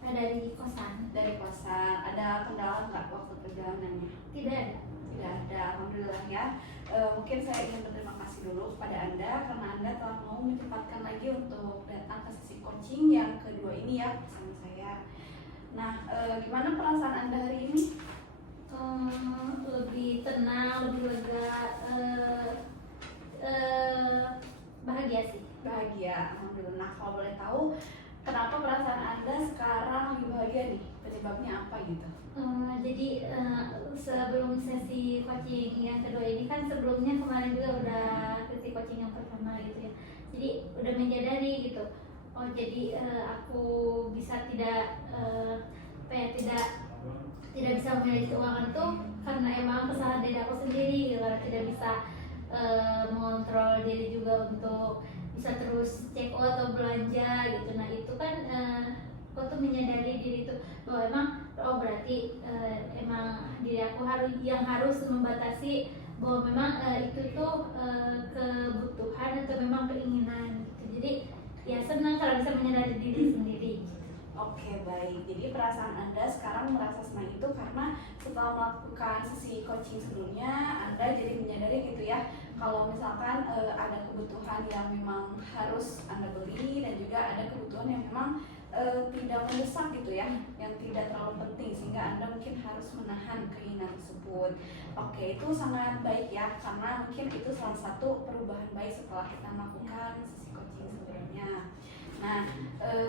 Dari kosan. Dari kosan. Ada kendala nggak waktu perjalanannya? Tidak ada. Tidak ada, alhamdulillah ya. Mungkin saya ingin berterima kasih dulu kepada Anda karena Anda telah mau menyempatkan lagi untuk datang ke sesi coaching yang kedua ini ya bersama saya. Nah, gimana perasaan Anda hari ini? Lebih tenang, lebih lega, bahagia sih. Bahagia, alhamdulillah. Nah, kalau boleh tahu kenapa perasaan Anda sekarang lebih bahagia nih? Penyebabnya apa gitu? Jadi sebelum sesi coaching yang kedua ini kan sebelumnya kemarin juga udah sesi coaching yang pertama gitu ya. Jadi udah menyadari gitu. Oh jadi aku bisa tidak bisa memilih keuangan tuh karena emang kesalahan diri aku sendiri gitu. Tidak bisa mengontrol diri juga untuk bisa terus check out atau belanja gitu. Nah itu kan aku tuh menyadari diri itu bahwa emang berarti emang diri aku harus membatasi bahwa memang itu tuh kebutuhan atau memang keinginan gitu. Jadi ya senang kalau bisa menyadari diri sendiri. Oke, baik. Jadi perasaan Anda sekarang merasa senang itu karena setelah melakukan sesi coaching sebelumnya Anda jadi menyadari gitu ya, kalau misalkan ada kebutuhan yang memang harus Anda beli dan juga ada kebutuhan yang memang tidak mendesak gitu ya, yang tidak terlalu penting sehingga Anda mungkin harus menahan keinginan tersebut. Oke, itu sangat baik ya, karena mungkin itu salah satu perubahan baik setelah kita melakukan sesi coaching sebelumnya. Nah,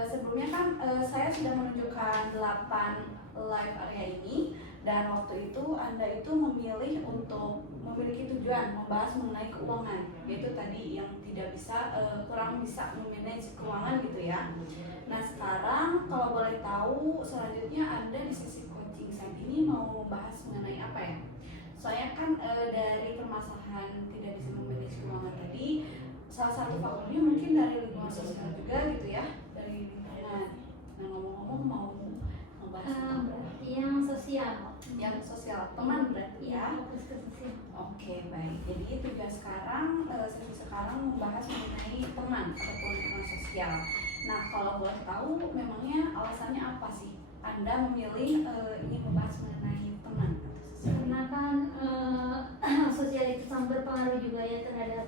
sebelumnya kan saya sudah menunjukkan 8 live area ini dan waktu itu Anda itu memilih untuk memiliki tujuan membahas mengenai keuangan, yaitu tadi yang tidak bisa kurang bisa memanage keuangan gitu ya. Nah, sekarang kalau boleh tahu selanjutnya Anda di sesi coaching saat ini mau membahas mengenai apa ya? Soalnya kan dari permasalahan tidak bisa memanage keuangan tadi, salah satu faktornya mungkin dari lingkungan sosial juga gitu ya, dari lingkungan. Nah, ngomong-ngomong mau membahas Berarti yang sosial. yang sosial, teman berarti ya. Fokus ke sosial. Oke, baik. Jadi tugas sekarang, sesi sekarang membahas mengenai teman ataupun lingkungan sosial. Nah, kalau boleh tahu memangnya alasannya apa sih Anda memilih ingin membahas mengenai teman atau sosial? Karena kan sosial itu sangat berpengaruh juga ya terhadap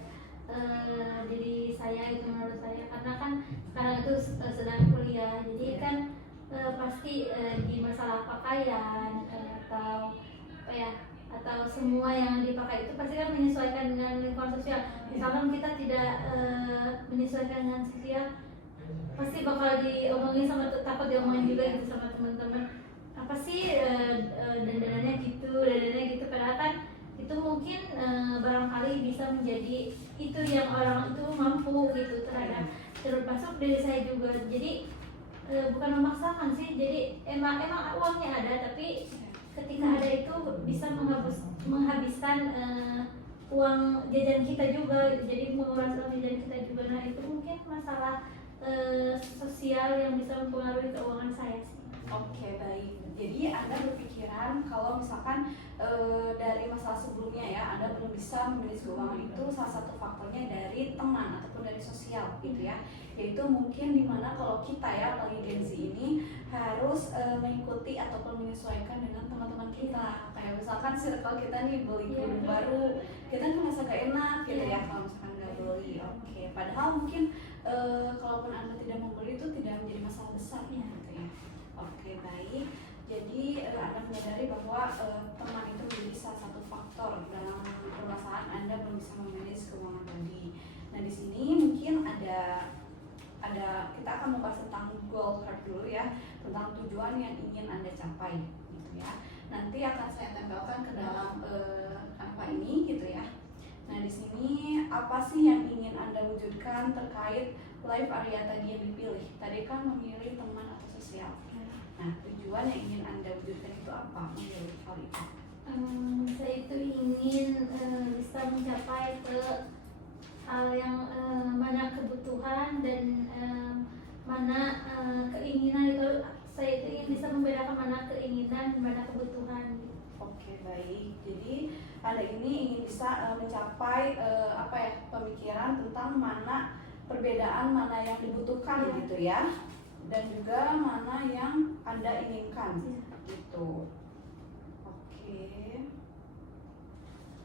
diri saya itu menurut saya, karena kan sekarang itu sedang kuliah, jadi kan pasti di masalah pakaian atau apa ya, atau semua yang dipakai itu pasti kan menyesuaikan dengan lingkungan sosial. Misalkan kita tidak menyesuaikan dengan sosial, pasti bakal diomongin takut diomongin juga gitu sama teman-teman, apa sih dandanannya gitu, padahal kan itu mungkin barangkali bisa menjadi itu yang orang itu mampu gitu termasuk diri saya juga. Jadi bukan memaksakan sih, jadi emang uangnya ada, tapi ketika ada itu bisa menghabiskan uang jajan kita juga gitu. Jadi menguras uang jajan kita juga. Nah itu mungkin masalah sosial yang bisa mempengaruhi keuangan saya sih. Oke, baik. Jadi Anda berpikiran kalau misalkan dari masalah sebelumnya ya, Anda belum bisa memanage keuangan itu salah satu faktornya dari teman ataupun dari sosial gitu ya. Yaitu mungkin dimana kalau kita ya, apalagi Gen Z ini harus mengikuti ataupun menyesuaikan dengan teman-teman kita. Kayak misalkan circle kita nih beli kerudung baru, kita kan merasa gak enak gitu ya kalau misalkan nggak beli. Oke, padahal mungkin kalaupun Anda tidak membeli itu tidak menjadi masalah besar gitu ya. Oke, baik. Jadi Anda menyadari bahwa teman itu menjadi salah satu faktor dalam permasalahan Anda belum bisa memanage keuangan tadi. Nah, di sini mungkin ada kita akan membahas tentang goal card dulu ya, tentang tujuan yang ingin Anda capai gitu ya. Nanti akan saya tempelkan ke dalam apa ini gitu ya. Nah, di sini apa sih yang ingin Anda wujudkan terkait life area tadi yang dipilih? Tadi kan memilih teman atau sosial. Nah, tujuan yang ingin Anda wujudkan itu apa menurut hal itu? Saya itu ingin bisa mencapai ke hal yang mana kebutuhan dan mana keinginan itu. Saya itu ingin bisa membedakan mana keinginan dan mana kebutuhan. Oke, baik. Jadi Anda ini ingin bisa mencapai apa ya, pemikiran tentang mana perbedaan mana yang dibutuhkan gitu ya. dan juga mana yang Anda inginkan gitu. Oke.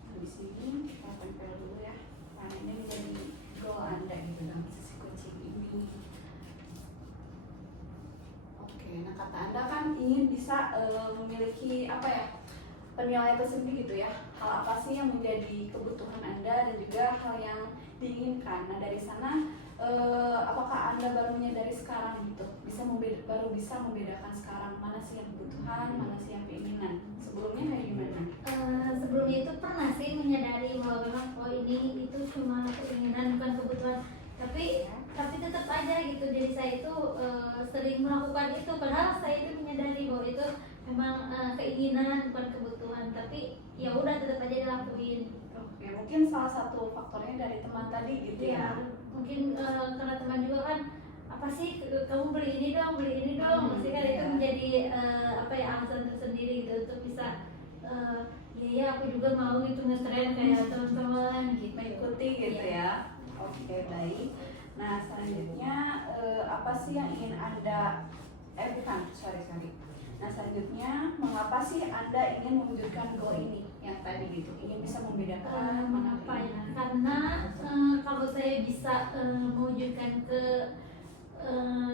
Nah, di sini kita tempel dulu ya. Nah, ini menjadi goal Anda gitu dalam sesi coaching ini. Oke, nah kata Anda kan ingin bisa memiliki apa ya, penilaian tersendiri gitu ya. Hal apa sih yang menjadi kebutuhan Anda dan juga hal yang diinginkan. Nah dari sana apakah Anda baru menyadari sekarang gitu, baru bisa membedakan sekarang mana sih yang kebutuhan, mana sih yang keinginan. Sebelumnya kayak gimana? Sebelumnya itu pernah sih menyadari bahwa memang ini itu cuma keinginan bukan kebutuhan, tapi tetap aja gitu jadi saya itu sering melakukan itu padahal saya itu menyadari bahwa itu memang keinginan bukan kebutuhan, tapi ya udah tetap aja dilakuin. Oke, mungkin salah satu faktornya dari teman tadi gitu ya. Mungkin karena teman juga kan apa sih kamu beli ini dong pasti kan itu menjadi apa ya, alasan tersendiri gitu untuk bisa ya aku juga mau gitu ngetren kayak teman-teman gitu, mengikuti gitu ya. Oke, baik. Nah selanjutnya apa sih yang ingin Anda sorry. Nah selanjutnya, mengapa sih Anda ingin mewujudkan goal ini yang tadi gitu, ingin bisa membedakan mana apa ya, karena kalau saya bisa mewujudkan ke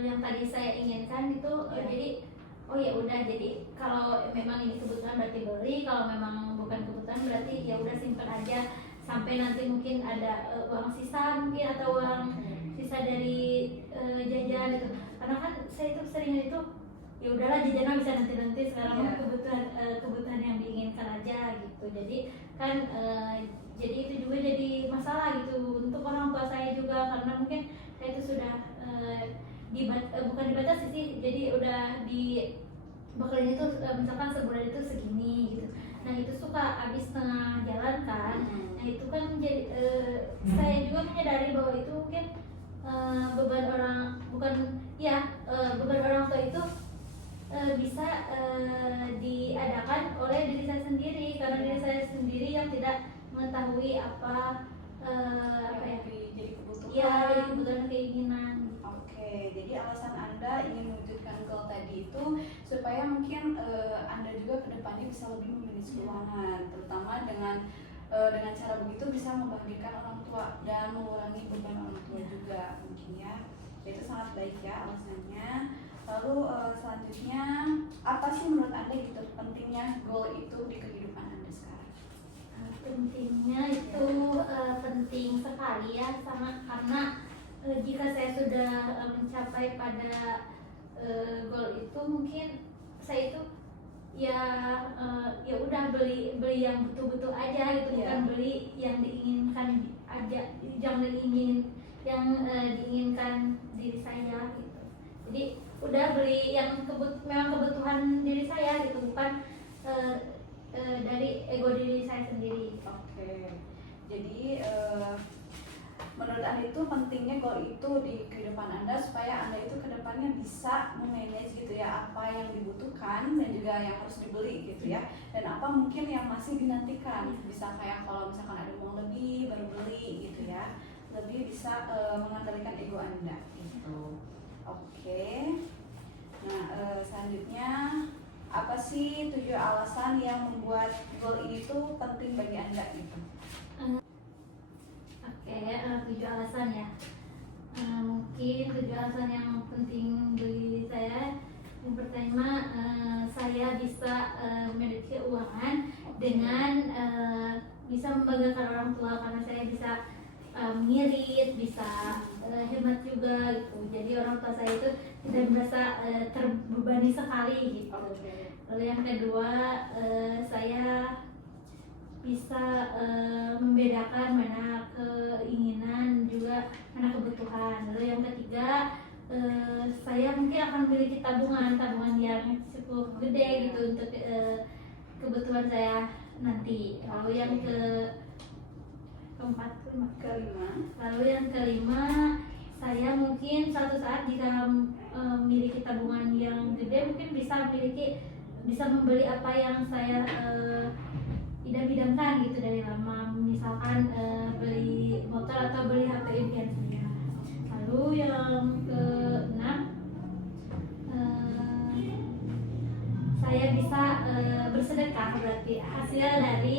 yang tadi saya inginkan itu jadi oh ya udah, jadi kalau memang ini kebutuhan berarti beli, kalau memang bukan kebutuhan berarti ya udah simpan aja sampai nanti mungkin ada uang sisa mungkin atau uang sisa dari jajan gitu, karena kan saya itu seringnya itu ya udahlah jajan bisa nanti sekarang kebutuhan yang diinginkan aja gitu, jadi kan jadi itu juga jadi masalah gitu untuk orang tua saya juga, karena mungkin saya itu sudah bukan dibatasi sih, jadi udah di bekalnya itu misalkan sebulan itu segini gitu, nah itu suka habis tengah jalan kan. Nah itu kan jadi saya juga menyadari bahwa itu mungkin beban orang beban orang tua itu bisa diadakan oleh diri saya sendiri, karena diri saya sendiri yang tidak mengetahui apa ya jadi kebutuhan. Ya, jadi kebutuhan keinginan. Oke, jadi alasan Anda ingin mewujudkan goal tadi itu supaya mungkin Anda juga kedepannya bisa lebih memanage keuangan, terutama dengan cara begitu bisa membahagiakan orang tua dan mengurangi beban orang tua juga mungkin ya. Itu sangat baik ya alasannya. Lalu selanjutnya apa sih menurut Anda gitu pentingnya goal itu di kehidupan Anda sekarang? Pentingnya itu penting sekali ya, sama karena jika saya sudah mencapai pada goal itu, mungkin saya itu ya udah beli yang betul-betul aja gitu, bukan beli yang diinginkan aja, yang diinginkan diri saya gitu. Jadi udah beli yang memang kebutuhan diri saya gitu, bukan dari ego diri saya sendiri. Oke, jadi menurut Anda itu pentingnya goal itu di kehidupan Anda supaya Anda itu kedepannya bisa memanage gitu ya apa yang dibutuhkan dan juga yang harus dibeli gitu ya, dan apa mungkin yang masih dinantikan, bisa kayak kalau misalkan ada uang lebih baru beli gitu ya, lebih bisa mengendalikan ego Anda gitu. Oke. Nah selanjutnya apa sih 7 alasan yang membuat goal ini tuh penting bagi Anda gitu? Oke, 7 alasan ya. Mungkin 7 alasan yang penting bagi saya. Yang pertama, saya bisa memiliki keuangan dengan bisa membanggakan orang tua, karena saya bisa mengirit, bisa hemat juga gitu. Jadi orang tua saya itu tidak merasa terbebani sekali gitu. Lalu yang kedua, saya bisa membedakan mana keinginan juga mana kebutuhan. Lalu yang ketiga, saya mungkin akan memiliki tabungan yang cukup gede gitu untuk kebutuhan saya nanti. Lalu yang kelima, saya mungkin suatu saat jika memiliki tabungan yang gede, mungkin bisa membeli apa yang saya idam-idamkan gitu dari lama, misalkan beli motor atau beli HP impian saya. Lalu yang keenam, bersedekah berarti hasil dari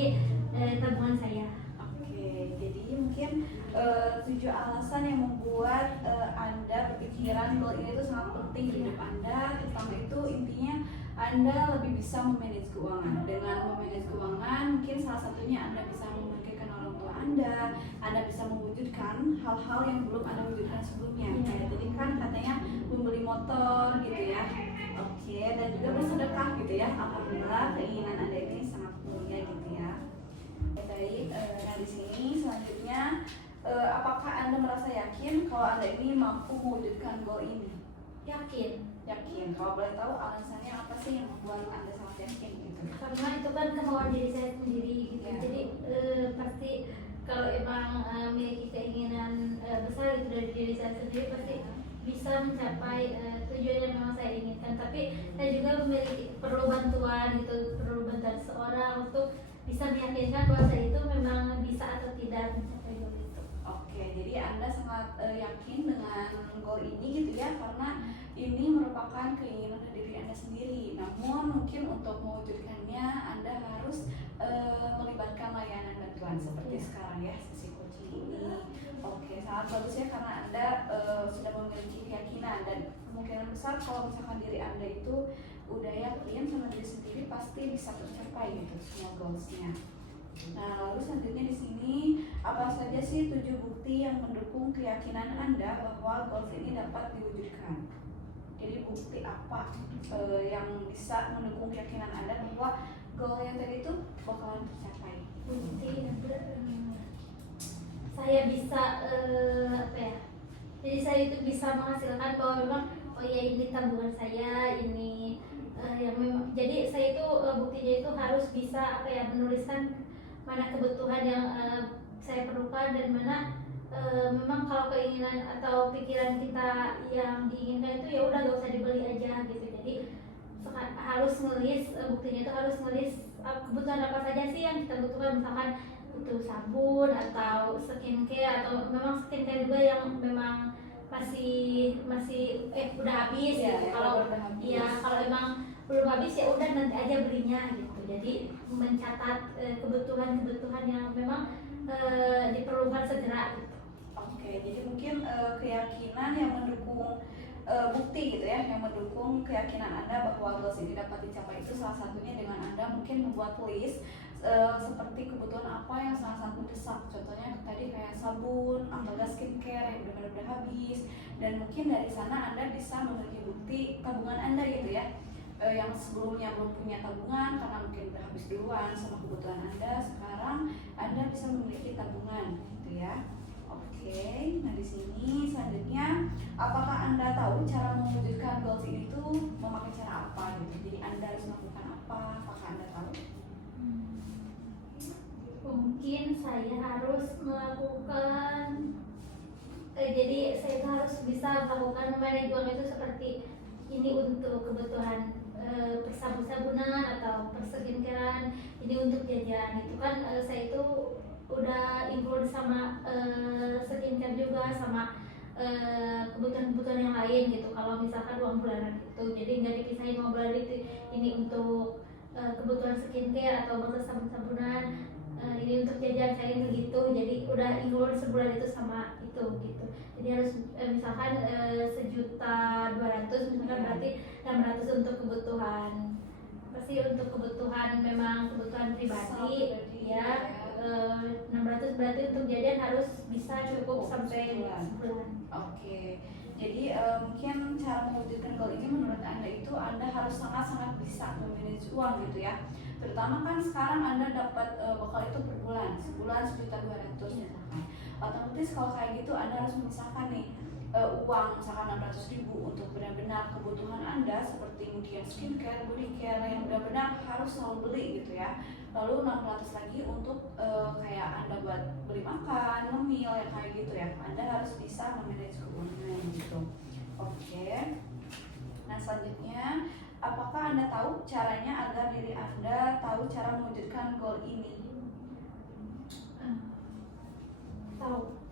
tabungan saya. Oke, jadi mungkin 7 alasan yang membuat Anda berpikiran goal ini tuh sangat penting di hidup Anda. Pertama itu intinya Anda lebih bisa memanage keuangan. Dengan memanage keuangan, mungkin salah satunya Anda bisa memikirkan orang tua Anda bisa mewujudkan hal-hal yang belum Anda wujudkan sebelumnya. Kayak tadi kan katanya membeli motor gitu ya. Oke, dan juga bersedekah gitu ya. Apabila keinginan Anda ini sangat mulia gitu ya. Baik, nah di sini selanjutnya apakah Anda merasa yakin kalau Anda ini mampu mewujudkan goal ini? Yakin. Yakin. Kalau boleh tahu alasannya apa sih yang membuat Anda sangat yakin gitu? Karena itu kan kemauan diri saya sendiri gitu. Ya. Jadi pasti kalau emang memiliki keinginan besar gitu dari diri saya sendiri pasti bisa mencapai tujuan yang memang saya inginkan. Tapi saya juga memiliki perlu bantuan gitu, perlu bantuan seorang untuk bisa meyakinkan bahwa saya itu memang bisa atau tidak mencapai goal itu. Oke, jadi Anda sangat yakin dengan goal ini gitu ya, karena ini merupakan keinginan dari diri Anda sendiri. Namun mungkin untuk mewujudkannya Anda harus melibatkan layanan bantuan seperti sekarang ya, sesi coaching ini. Oke, sangat bagus ya karena Anda sudah memiliki keyakinan dan kemungkinan besar kalau misalkan diri Anda itu udah yakin sama diri sendiri pasti bisa tercapai gitu semua goalsnya. Nah, lalu selanjutnya di sini apa saja sih 7 bukti yang mendukung keyakinan Anda bahwa goals ini dapat diwujudkan? Jadi bukti apa yang bisa mendukung keyakinan Anda bahwa goal yang tadi itu bakalan tercapai? Bukti saya bisa apa ya? Jadi saya itu bisa menghasilkan bahwa memang oh ya ini tabungan saya ini yang memang jadi saya itu buktinya itu harus bisa apa ya menuliskan mana kebutuhan yang saya perlukan dan mana memang kalau keinginan atau pikiran kita yang diinginkan itu ya udah gak usah dibeli aja gitu. Jadi harus nulis buktinya itu harus nulis kebutuhan apa saja sih yang kita butuhkan, misalkan butuh sabun atau skincare atau memang skincare juga yang memang masih udah habis Ya, gitu. ya, Kalau udah habis. ya kalau emang belum habis ya udah nanti aja belinya gitu. Jadi mencatat kebutuhan yang memang diperlukan segera gitu. Oke, jadi mungkin keyakinan yang mendukung bukti gitu ya, yang mendukung keyakinan Anda bahwa goals ini dapat dicapai itu salah satunya dengan Anda mungkin membuat list seperti kebutuhan apa yang sangat-sangat mendesak. Contohnya tadi kayak sabun atau skincare yang benar-benar udah habis, dan mungkin dari sana Anda bisa memiliki bukti tabungan Anda gitu ya. Yang sebelumnya belum punya tabungan karena mungkin udah habis duluan sama kebutuhan Anda, sekarang Anda bisa memiliki tabungan gitu ya. Oke, nah di sini selanjutnya apakah Anda tahu cara mewujudkan goals ini tuh memakai cara apa gitu? Jadi Anda harus melakukan apa? Apakah Anda tahu? Mungkin saya harus melakukan jadi saya itu harus bisa melakukan memanage uang itu seperti ini untuk kebutuhan persabun-sabunan atau perskincare, ini untuk jajan. Itu kan saya itu udah include sama skincare juga sama kebutuhan-kebutuhan yang lain gitu. Kalau misalkan uang bulanan itu jadi nggak dipisahin uang bulanan itu, ini untuk kebutuhan skincare atau botol sabun-sabunan, ini untuk jajan saya gitu. Jadi udah include sebulan itu sama itu gitu. Jadi harus misalkan 1.200.000 misalkan berarti 600 untuk kebutuhan pasti untuk kebutuhan memang kebutuhan pribadi ya. 600 berarti untuk jajan harus bisa cukup sampai sebulan. Oke, jadi mungkin cara mewujudkan goal ini menurut Anda itu Anda harus sangat-sangat bisa memanage uang gitu ya. Terutama kan sekarang Anda dapat bekal itu per bulan, sebulan 1.200.000 misalkan. Otomatis kalau kayak gitu Anda harus memisahkan nih uang misalkan 600.000 untuk benar-benar kebutuhan Anda seperti kemudian skincare, body care yang benar-benar harus selalu beli gitu ya. Lalu 600 lagi untuk kayak Anda buat beli makan, ngemil ya kayak gitu ya. Anda harus bisa memanage keuangan gitu. Oke. Nah selanjutnya, apakah Anda tahu caranya agar diri Anda tahu cara mewujudkan goal ini? Tahu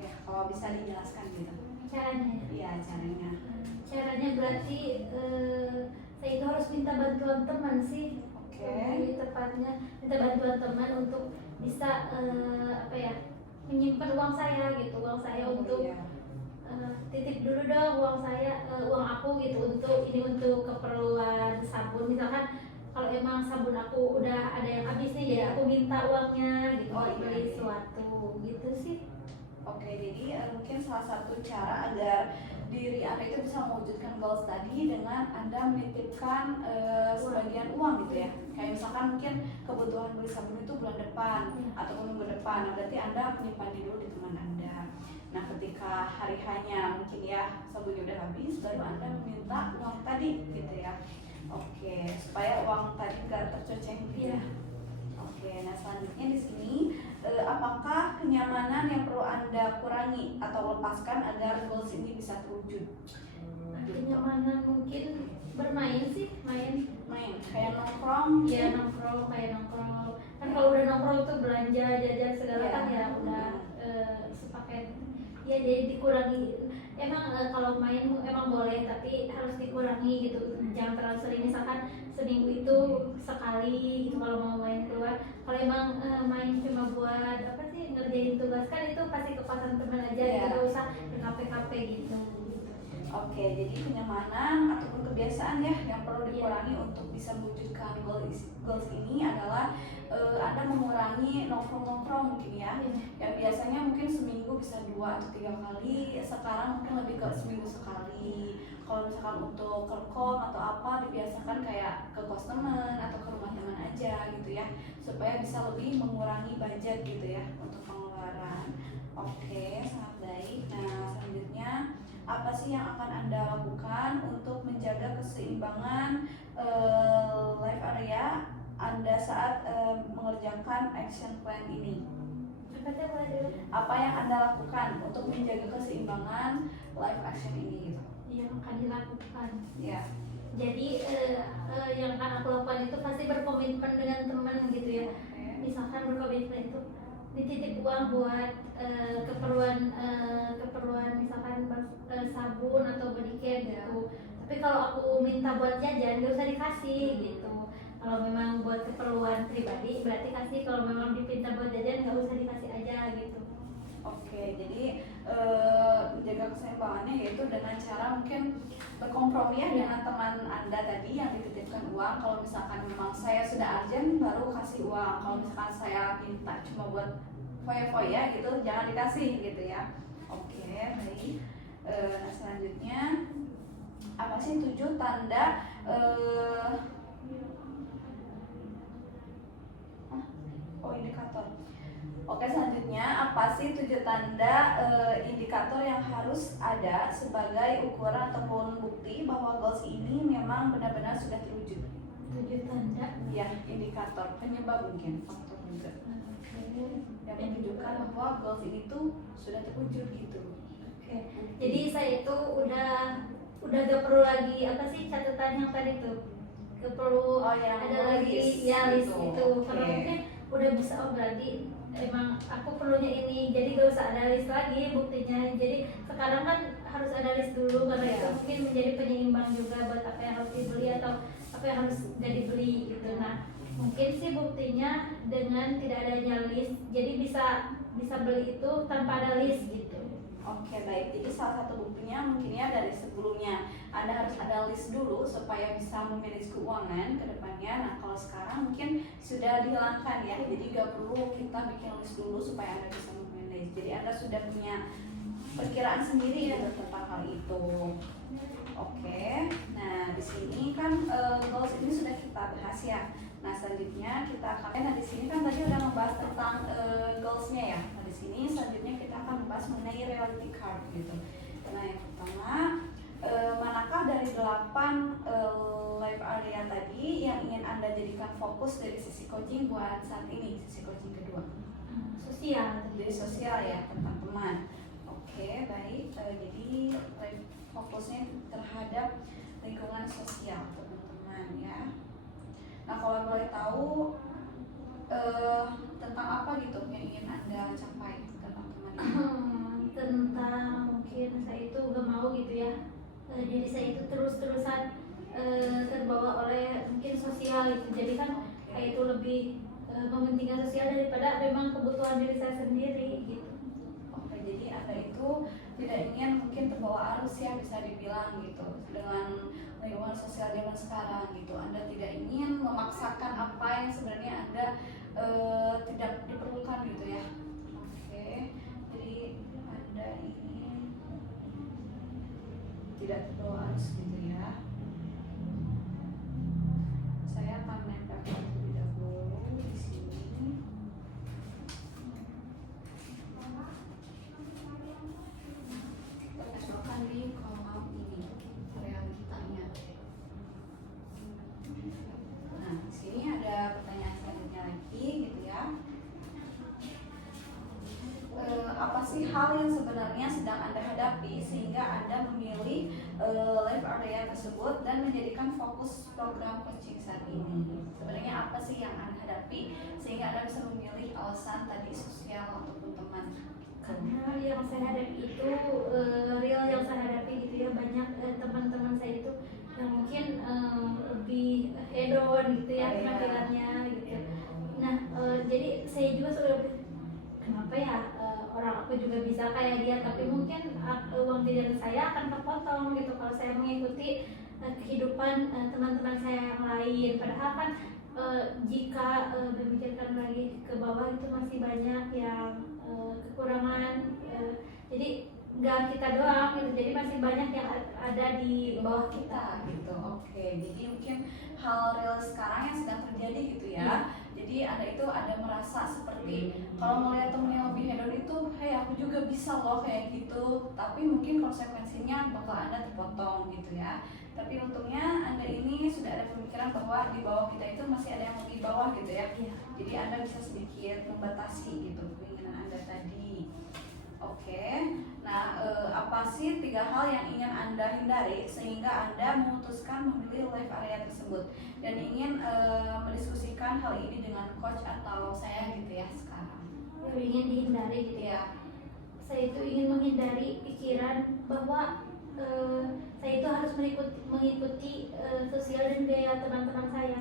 Ya, kalau bisa dijelaskan gitu. caranya. Iya, Caranya berarti saya itu harus minta bantuan teman sih. Oke. Oke. tepatnya minta bantuan teman untuk bisa apa ya, menyimpan uang saya gitu, uang saya Oh, untuk iya. titip dulu dong uang saya, uang aku gitu untuk ini, untuk keperluan sabun misalkan. Kalau emang sabun aku udah ada yang habis nih, jadi Iya. aku minta uangnya gitu Oh, buat iya, beli iya. sesuatu gitu sih. Oke, jadi mungkin salah satu cara agar diri Anda itu bisa mewujudkan goals tadi dengan Anda menitipkan sebagian uang gitu ya. Kayak misalkan mungkin kebutuhan beli sabun itu bulan depan ataupun minggu depan. Nah, berarti Anda menyimpan dulu di teman Anda. Nah, ketika hari hanya mungkin ya sabunnya udah habis, baru Anda meminta uang tadi gitu ya. Oke, supaya uang tadi nggak tercoceng gitu ya. Oke, nah selanjutnya di sini apakah kenyamanan yang perlu Anda kurangi atau lepaskan agar goals ini bisa terwujud? Kenyamanan mungkin bermain sih, main Kayak nongkrong. ya, nongkrong, kayak nongkrong kan. Kalau udah nongkrong tuh belanja jajan segala Iya. kan ya udah sepaket ya, jadi dikurangi. Emang kalau main emang boleh, tapi harus dikurangi gitu, jangan terlalu sering. Misalkan seminggu itu sekali gitu kalau mau main keluar. Kalau emang main cuma buat apa sih, ngerjain tugas kan, itu pasti ke kosan teman aja Iya. gitu, gak usah ke kafe-kafe gitu. Oke, jadi kenyamanan ataupun kebiasaan ya yang perlu dikurangi untuk bisa mewujudkan goals ini adalah Anda mengurangi nongkrong-nongkrong mungkin ya. Yang biasanya mungkin seminggu bisa 2 atau 3 kali, sekarang mungkin lebih ke seminggu sekali. Kalau misalkan untuk kerkom atau apa, dibiasakan kayak ke kos teman atau ke rumah teman aja gitu ya, supaya bisa lebih mengurangi budget gitu ya untuk pengeluaran. Oke, sangat baik. Nah, selanjutnya apa sih yang akan Anda lakukan untuk menjaga keseimbangan life area Anda saat mengerjakan action plan ini? Apa yang Anda lakukan untuk menjaga keseimbangan life action ini gitu? Yang akan dilakukan Ya. jadi yang akan aku lakukan itu pasti berkomitmen dengan teman gitu ya. Oke. Misalkan berkomitmen itu dititip uang buat keperluan misalkan sabun atau body care gitu. Tapi kalau aku minta buat jajan gak usah dikasih gitu. Kalau memang buat keperluan pribadi berarti kasih, kalau memang dipinta buat jajan gak usah dikasih aja gitu. Oke, jadi menjaga keseimbangannya yaitu dengan cara mungkin berkompromi ya dengan teman Anda tadi yang dititipkan uang. Kalau misalkan memang saya sudah urgent baru kasih uang. Kalau misalkan saya minta cuma buat foya-foya gitu, jangan dikasih gitu ya. Oke, baik. Nah, selanjutnya apa sih 7 tanda indikator? Oke, selanjutnya apa sih 7 tanda indikator yang harus ada sebagai ukuran ataupun bukti bahwa goals ini memang benar-benar sudah terwujud? 7 tanda Ya, indikator penyebab mungkin faktor juga yang menunjukkan bahwa goals ini tuh sudah terwujud gitu. Oke. Jadi saya itu udah gak perlu lagi apa sih catatan yang tadi tuh, gak perlu yang ada lagi ya list itu. Karena Oke. mungkin udah bisa, oh berarti emang aku perlunya ini, jadi gak usah ada list lagi buktinya. Jadi sekarang kan harus ada list dulu, karena itu mungkin menjadi penyeimbang juga buat apa yang harus dibeli atau apa yang harus gak dibeli gitu. Nah, mungkin sih buktinya dengan tidak adanya list, jadi bisa beli itu tanpa ada list gitu. Oke, baik. Jadi salah satu buktinya mungkin ya dari sebelumnya Anda harus ada list dulu supaya bisa memanage keuangan ke depannya. Nah, kalau sekarang mungkin sudah dihilangkan ya. Jadi gak perlu kita bikin list dulu supaya Anda bisa memanage. Jadi Anda sudah punya perkiraan sendiri gitu tentang hal itu. Oke. Nah, di sini kan goals ini sudah kita bahas ya. Nah, selanjutnya kita akan di sini kan tadi udah membahas tentang goalsnya ya. Nah, di sini selanjutnya kita akan membahas mengenai reality card gitu. Nah, yang pertama, manakah dari 8 life area tadi yang ingin Anda jadikan fokus dari sisi coaching buat saat ini, sisi coaching kedua? Sosial. Jadi sosial ya, tentang teman. Oke, baik. Jadi fokusnya terhadap lingkungan sosial, teman-teman ya. Nah, kalau boleh tahu tentang apa gitu yang ingin Anda capai tentang teman ini? Tentang mungkin saya itu gak mau gitu ya, jadi saya itu terus-terusan terbawa oleh mungkin sosial gitu. Jadi kan kayak itu lebih mementingkan sosial daripada memang kebutuhan diri saya sendiri gitu. Oke, jadi Anda itu tidak ingin mungkin terbawa arus ya, bisa dibilang gitu, dengan lingkungan sosial zaman sekarang gitu. Anda tidak ingin memaksakan apa yang sebenarnya Anda tidak diperlukan gitu ya. Oke, jadi Anda ingin tidak terbawa arus gitu ya. Saya akan menempelkan terlebih dahulu di sini. Tempelkan di kolom ini realitanya. Nah, di sini ada pertanyaan selanjutnya lagi gitu ya. Apa sih hal yang sebenarnya sedang Anda hadapi sehingga Anda memilih live area tersebut dan menjadikan fokus program coaching saat ini? Sebenarnya apa sih yang Anda hadapi sehingga Anda bisa memilih alasan tadi sosial ataupun teman? Karena yang saya hadapi itu real yang saya hadapi gitu ya, banyak teman-teman saya itu yang mungkin lebih hedon gitu ya penampilannya gitu. Nah jadi saya juga sudah kenapa ya orang aku juga bisa kayak dia, tapi mungkin uang jajan saya akan terpotong gitu kalau saya mengikuti kehidupan teman-teman saya yang lain. Padahal kan jika berpikirkan lagi ke bawah itu masih banyak yang kekurangan, jadi nggak kita doang gitu, jadi masih banyak yang ada di bawah kita gitu. Oke, jadi mungkin hal real sekarang yang sedang terjadi gitu ya. Jadi Anda itu ada merasa seperti kalau melihat temen yang lebih hedon itu, hey aku juga bisa loh kayak gitu. Tapi mungkin konsekuensinya bakal Anda terpotong gitu ya. Tapi untungnya Anda ini sudah ada pemikiran bahwa di bawah kita itu masih ada yang lebih bawah gitu ya. Jadi Anda bisa sedikit membatasi gitu keinginan Anda tadi. Oke, nah apa sih 3 hal yang ingin Anda hindari sehingga Anda memutuskan memilih live area tersebut dan ingin mendiskusikan hal ini dengan coach atau saya gitu ya sekarang? yang ingin dihindari gitu ya. Saya itu ingin menghindari pikiran bahwa saya itu harus mengikuti sosial dan gaya teman-teman saya.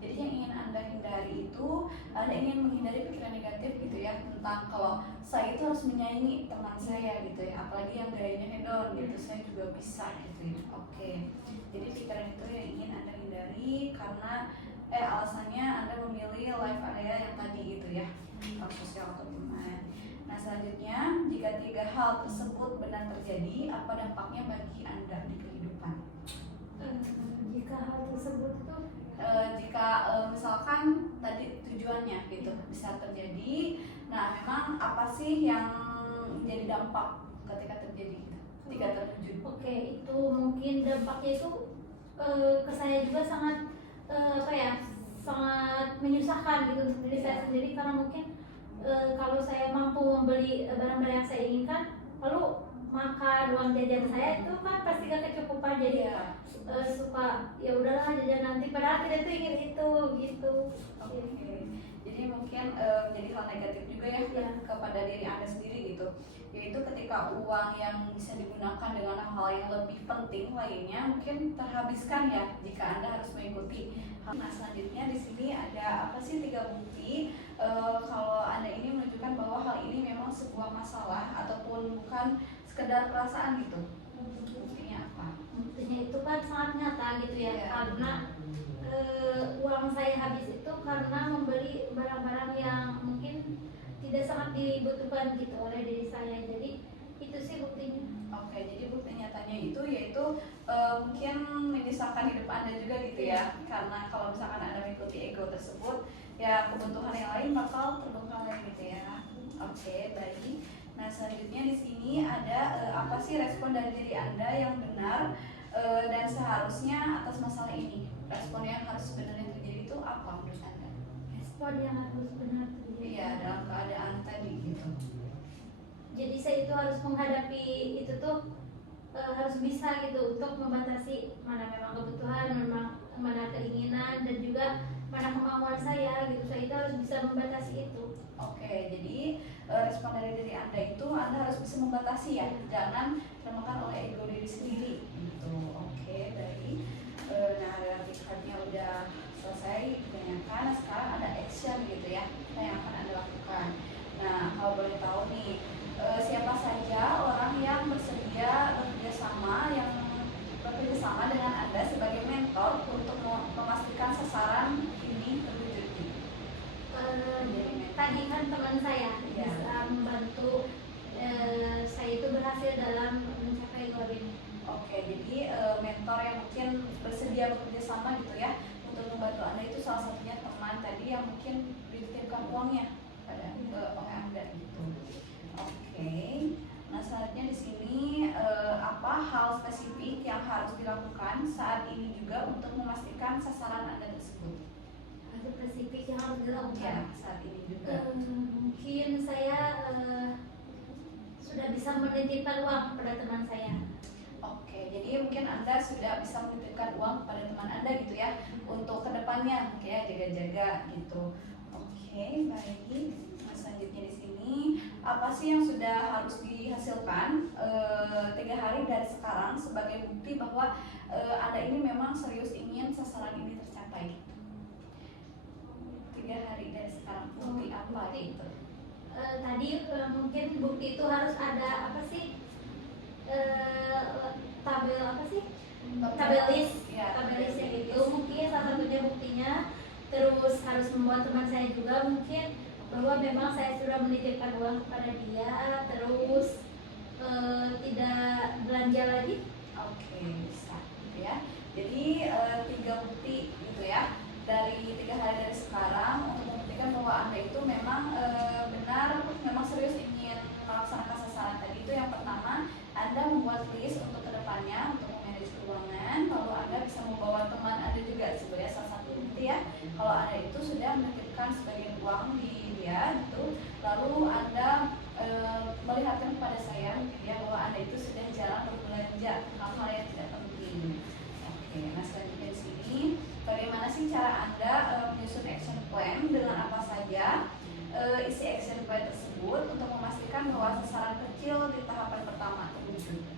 Jadi yang ingin Anda hindari itu, Anda ingin menghindari pikiran negatif gitu ya, tentang kalau saya itu harus menyaingi teman saya gitu ya, apalagi yang gayanya hedon gitu, saya juga bisa gitu ya. Oke, jadi pikiran itu yang ingin Anda hindari karena alasannya Anda memilih live area yang tadi gitu ya, sosial atau teman. Nah selanjutnya, jika 3 hal tersebut benar terjadi, apa dampaknya bagi Anda di kehidupan? Jika hal tersebut itu jika misalkan tadi tujuannya gitu bisa terjadi, nah memang apa sih yang menjadi dampak ketika terjadi gitu, ketika terwujud? Oke, itu mungkin dampaknya itu ke saya juga sangat apa ya, sangat menyusahkan gitu untuk diri saya sendiri, karena mungkin kalau saya mampu membeli barang-barang yang saya inginkan, lalu makan uang jajan saya itu kan pasti gak kecukupan, jadi suka ya udahlah jajan nanti, padahal kita tuh ingin itu gitu. Oke. Jadi mungkin jadi hal negatif juga ya kepada diri Anda sendiri gitu, yaitu ketika uang yang bisa digunakan dengan hal yang lebih penting lainnya mungkin terhabiskan ya jika Anda harus mengikuti. Nah selanjutnya di sini ada apa sih 3 bukti kalau Anda ini menunjukkan bahwa hal ini memang sebuah masalah ataupun bukan sekedar perasaan gitu. Buktinya apa? Buktinya itu kan sangat nyata gitu ya, karena uang saya habis itu karena membeli barang-barang yang mungkin tidak sangat dibutuhkan gitu oleh diri saya. Jadi itu sih buktinya. Oke, jadi bukti nyatanya itu yaitu mungkin menyusahkan hidup Anda juga gitu ya. Karena kalau misalkan Anda mengikuti ego tersebut, ya kebutuhan yang lain bakal terbengkalai gitu ya. Oke, baik. Nah, selanjutnya di sini ada apa sih respon dari diri Anda yang benar dan seharusnya atas masalah ini? Respon yang harus sebenarnya terjadi itu apa menurut Anda? Respon yang harus benar terjadi. Iya, dalam keadaan tadi gitu. Jadi saya itu harus menghadapi itu tuh harus bisa gitu untuk membatasi mana memang kebutuhan, mana keinginan, dan juga mana kemauan saya gitu. Saya itu harus bisa membatasi itu. Oke, jadi respon dari diri Anda itu Anda harus bisa membatasi ya, jangan termakan oleh ego diri sendiri gitu. Oke, baik. Nah, grafik udah selesai ditanyakan, nah sekarang ada action gitu ya, yang akan Anda lakukan. Nah, kalau boleh tahu nih, siapa saja orang yang bersedia bekerjasama dengan Anda sebagai mentor untuk memastikan sasaran ini terwujud? Tadi kan teman saya bisa membantu saya itu berhasil dalam mencapai goal ini. Oke, jadi mentor yang mungkin bersedia bekerja sama gitu ya untuk membantu Anda itu salah satunya teman tadi yang mungkin dititipkan uangnya pada oleh Anda gitu. Oke. Nah, selanjutnya di sini apa hal spesifik yang harus dilakukan saat ini juga untuk memastikan sasaran Anda tersebut? Spesifik yang harus dilakukan saat ini juga. Mungkin saya sudah bisa menitipkan uang kepada teman saya. Oke, jadi mungkin Anda sudah bisa menitipkan uang kepada teman Anda gitu ya untuk kedepannya, ya jaga-jaga gitu. Oke, baik. Nah, selanjutnya di sini apa sih yang sudah harus dihasilkan 3 hari dari sekarang sebagai bukti bahwa Anda ini memang serius ingin sasaran ini tercapai? 3 hari dari sekarang bukti apa gitu? Tadi mungkin bukti itu harus ada apa sih? Tabel apa sih? Tabelis yang itu mungkin salah satunya buktinya. Terus harus membuat teman saya juga mungkin bahwa memang saya sudah menitipkan uang kepada dia, terus tidak belanja lagi. Oke, bisa gitu ya. Jadi 3 bukti gitu ya dari 3 hari dari sekarang untuk membuktikan bahwa Anda itu memang benar memang serius ingin melaksanakan sasaran tadi. Itu yang pertama, Anda membuat list untuk kedepannya untuk memanage keuangan, lalu Anda bisa membawa teman Anda juga sebagai salah satu bukti ya kalau Anda itu sudah menitipkan sebagian uang di dia gitu, lalu Anda melihatkan kepada saya ya bahwa Anda itu sudah jalan berbelanja hal-hal yang tidak penting. Oke, nah selanjutnya di sini bagaimana sih cara Anda menyusun action plan, dengan apa saja isi action plan tersebut untuk memastikan bahwa sasaran kecil di tahapan pertama terwujud?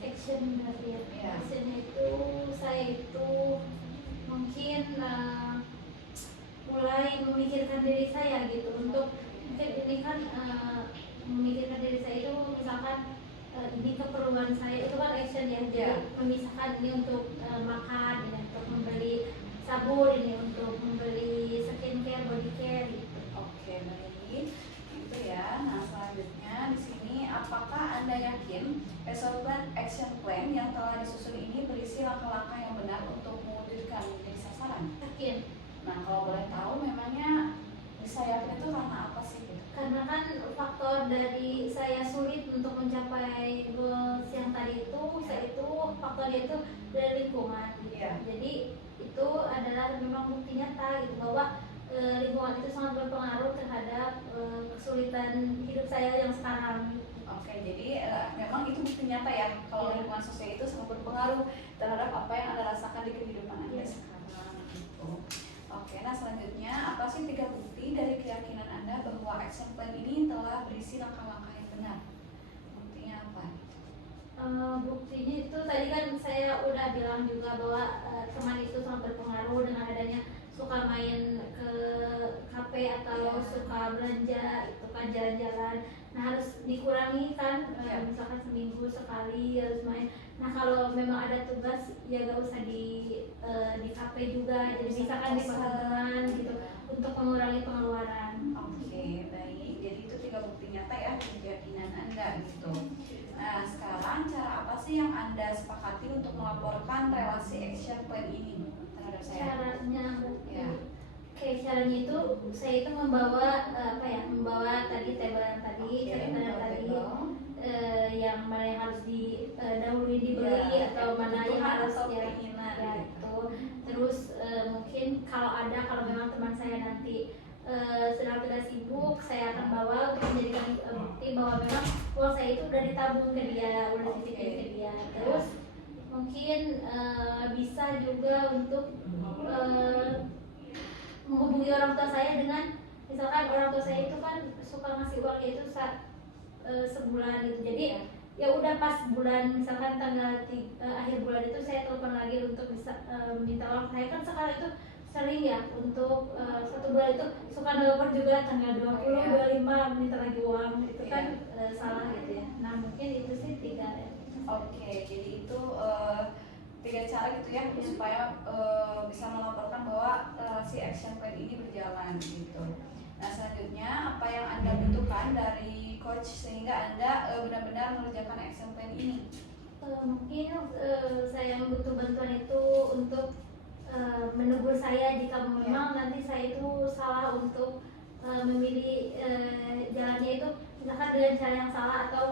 Action berarti ya. Action itu saya itu mungkin mulai memikirkan diri saya gitu, untuk mungkin ini kan memikirkan diri saya itu misalkan ini keperluan saya itu kan action ya, jadi memisahkan ini untuk makan, ini untuk membeli sabun, ini untuk membeli skincare, body care gitu. Oke, baik itu ya. Nah selanjutnya di sini apakah Anda yakin action plan yang telah disusun ini berisi langkah-langkah yang benar untuk mewujudkan menjadi sasaran? Yakin. Nah kalau boleh tahu memangnya bisa yakin itu karena apa sih? Karena kan faktor dari saya sulit untuk mencapai goals yang tadi itu, saya itu faktornya itu dari lingkungan gitu. Jadi itu adalah memang bukti nyata gitu bahwa lingkungan itu sangat berpengaruh terhadap kesulitan hidup saya yang sekarang. Oke, jadi memang itu bukti nyata ya kalau lingkungan sosial itu sangat berpengaruh terhadap apa yang Anda rasakan di kehidupan Anda sekarang gitu. Oke, nah selanjutnya apa sih 3 bukti dari keyakinan Anda bahwa action plan ini telah berisi langkah-langkah yang benar? Buktinya apa? Buktinya itu tadi kan saya udah bilang juga bahwa teman itu sangat berpengaruh dengan adanya suka main ke kafe atau suka belanja itu kan, jalan-jalan. Nah harus dikurangi kan, misalkan seminggu sekali harus main. Nah kalau memang ada tugas ya gak usah di kafe juga, jadi misalkan di teman gitu untuk mengurangi pengeluaran. Oke, baik. Jadi itu 3 bukti nyata ya keyakinan Anda gitu. Nah sekarang cara apa sih yang Anda sepakati untuk melaporkan relasi action plan ini terhadap saya? Caranya caranya itu saya itu membawa membawa tadi tabelan tadi, catatan tadi yang mana yang harus didahului dibeli atau mana yang harus itu. Terus mungkin kalau memang teman saya nanti sedang tidak sibuk, saya akan bawa untuk menjadikan bukti bahwa memang uang saya itu udah ditabung ke dia, udah dititipin ke dia. Terus mungkin bisa juga untuk menghubungi orang tua saya dengan, misalkan orang tua saya itu kan suka ngasih uangnya itu sebulan gitu. Jadi ya udah pas bulan misalkan tanggal akhir bulan itu saya telepon lagi untuk bisa minta uang. Saya kan sekarang itu sering ya untuk satu bulan itu suka nelpon juga tanggal 20, 25 minta lagi uang, itu kan salah gitu ya. Nah mungkin itu sih 3 ya. Oke, jadi itu 3 cara gitu ya supaya bisa melaporkan bahwa si action plan ini berjalan gitu. Nah selanjutnya apa yang Anda butuhkan dari coach sehingga Anda benar-benar mengerjakan action plan ini? Mungkin saya butuh bantuan itu untuk menegur saya jika memang nanti saya itu salah untuk memilih jalannya itu misalkan dengan cara yang salah atau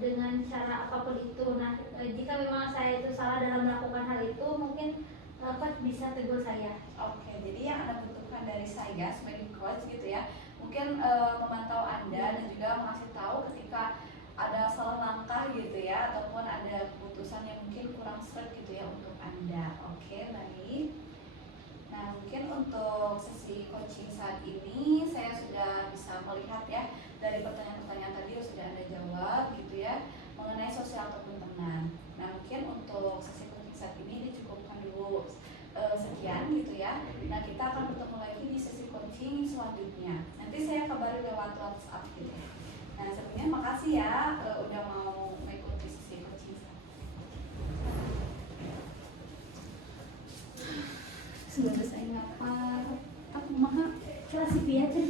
dengan cara apapun itu. Nah jika memang saya itu salah dalam melakukan hal itu, mungkin coach bisa tegur saya. Oke, jadi yang Anda butuhkan dari saya sebagai coach gitu ya, mungkin memantau Anda dan juga mengasih tahu ketika ada salah langkah gitu ya, ataupun ada keputusan yang mungkin kurang serт gitu ya untuk Anda. Oke, baik. Nah, mungkin untuk sesi coaching saat ini saya sudah bisa melihat ya dari pertanyaan-pertanyaan tadi sudah Anda jawab gitu ya mengenai sosial ataupun teman. Nah, mungkin untuk sesi coaching saat ini dicukupkan dulu sekian gitu ya. Nah, kita akan bertemu lagi di sesi coaching selanjutnya. Nanti saya kabari lewat WhatsApp gitu ya. Nah, sebelumnya makasih ya udah mau mengikuti sesi coaching. Sudah selesai ngapa? Aku mah kelas aja.